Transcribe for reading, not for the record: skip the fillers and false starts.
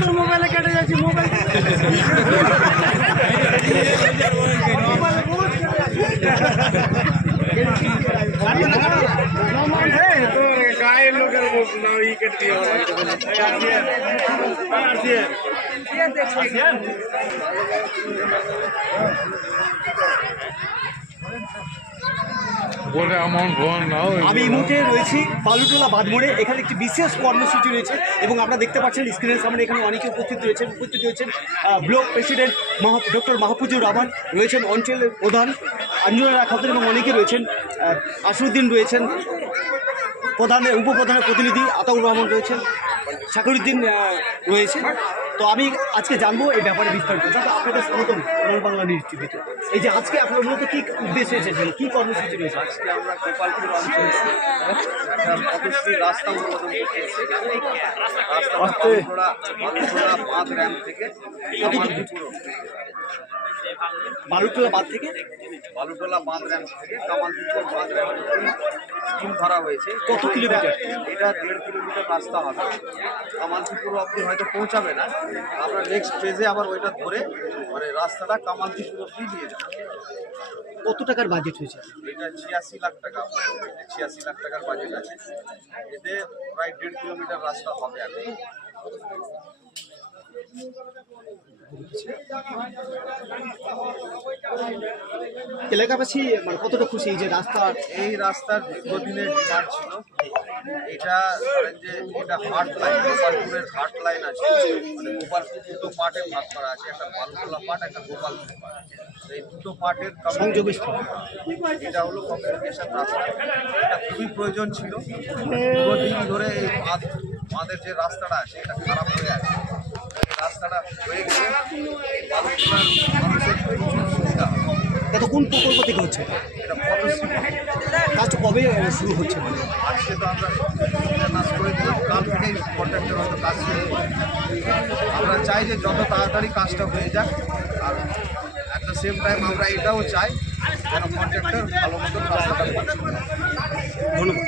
তোর মোবাইলে কেটে যাচ্ছি মোবাইল গায়ের লোকের কেটে দিয়ে আমি এই মুহূর্তে রয়েছি বালুটোলা বাঁধমোড়ে। এখানে একটি বিশেষ কর্মসূচি রয়েছে এবং আপনারা দেখতে পাচ্ছেন স্ক্রিনের সামনে এখানে অনেকে উপস্থিত রয়েছেন block president doctor Mahfuzur Rahman রয়েছেন, অঞ্চলের প্রধান আঞ্জুরা খাতুন এবং অনেকে রয়েছেন, আসরুদ্দিন রয়েছেন, উপপ্রধানের প্রতিনিধি আতাউর রহমান রয়েছেন, শাকিরুদ্দিন রয়েছে। তো আমি আজকে জানবো এই ব্যাপারে বিস্তারিত। দাদা আপনাদের স্বাগতম রোল বাংলা নিউজ টিভিতে। এই যে আজকে আপনার মূলত কী উদ্দেশ্যে এসেছেন, কী কর্মসূচি রয়েছে? আজকে আমরা গোপালপুর অঞ্চলে পদশ্রী রাস্তা উদ্বোধন করতে এসেছি। বালুটোলা বাঁধ র্যাম্প থেকে বালুটোলা বাঁধ থেকে বালুটোলা বাঁধ র্যাম্প থেকে কামালপুর বাঁধ র্যাম্প স্কিম ধরা হয়েছে। কত কিলোমিটার? এটা 1.5 কিলোমিটার রাস্তা হবে। কামালপুর অব্দি হয়তো পৌঁছাবে না, আমরা নেক্সট ফেজে আবার ওইটা ধরে মানে রাস্তাটা কামালপুর অব্দি নিয়ে যাবো। কত টাকার বাজেট হয়েছে? এটা 86 লাখ টাকা, 86 লাখ টাকার বাজেট আছে। এতে প্রায় 1.5 কিলোমিটার রাস্তা হবে এখন। এলাকাবাসী মানে কতটা খুশি এই যে এই রাস্তার দীর্ঘদিনের ডিমান্ড ছিল। এটা ধরেন যে এটা হার্ট লাইন, গোপালপুরের হার্ট লাইন আছে, মানে গোপালপুর দুটো পার্টে ভাগ করা আছে, একটা বালুটোলা পার্ট, একটা গোপালপুর পার্ট। এই দুটো পার্টের সংযোগস্থল এটা হলো কমিউনিকেশন রাস্তা। এটা খুবই প্রয়োজন ছিল। দীর্ঘদিন ধরে এই বাঁধের যে রাস্তাটা আছে এটা খারাপ হয়ে আছে। রাস্তাটা হয়ে গেলে বালুটোলার মানুষের প্রচুর সুবিধা হবে। এটা কোন প্রকল্প থেকে হচ্ছে? এটা পদশ্রী কাজটা কবে শুরু হচ্ছে? মানে আজকে তো আমরা কাজ করে দিলাম, কাল থেকেই কন্ট্রাক্টর হয়তো কাজ শুরু হবে। আমরা চাই যে যত তাড়াতাড়ি কাজটা হয়ে যাক, আর অ্যাট দ্য সেম টাইম আমরা এটাও চাই যেন কন্ট্রাক্টর ভালো মতন রাস্তাটা করছে। ধন্যবাদ।